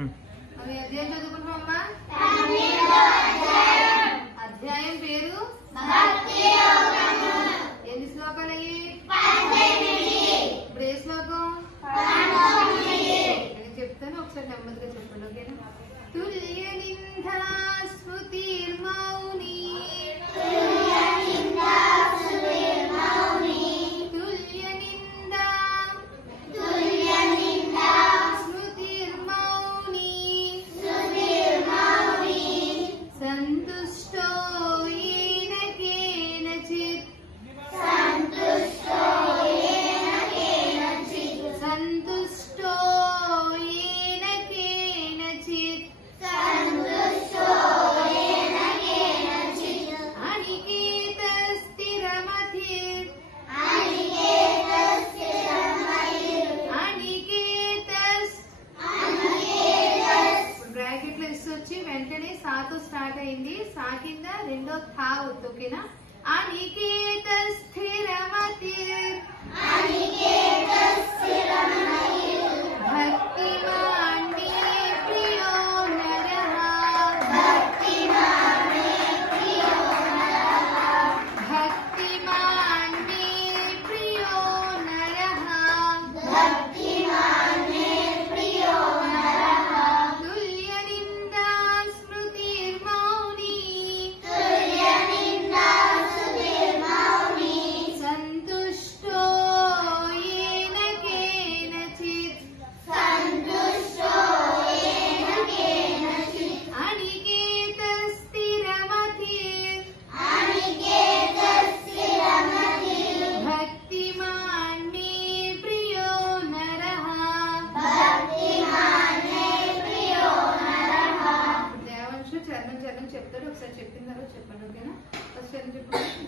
అవి అధ్యాయం చదువుకుంటున్నామమ్మా. అధ్యాయం పేరు ఎన్ని శ్లోకాలు అయ్యి? ఇప్పుడు ఏ శ్లోకం చెప్తాను, ఒకసారి నెమ్మదిగా చెప్పండి. ఓకేనా? తుల్య నిందా స్మృతిర్మౌని వెంటనే సాతో స్టార్ట్ అయింది. సా కింద రెండో థా అవుతుంది. ఓకేనా? అనికేత స్థిరమతిర్ భక్తిమాన్ మే ప్రియో నరః భక్తిమాన్ మే ప్రియో నరః చెప్తాడు. ఒకసారి చెప్పిన తర్వాత చెప్పండి. ఓకేనా? ఫస్ట్ చెప్పండి.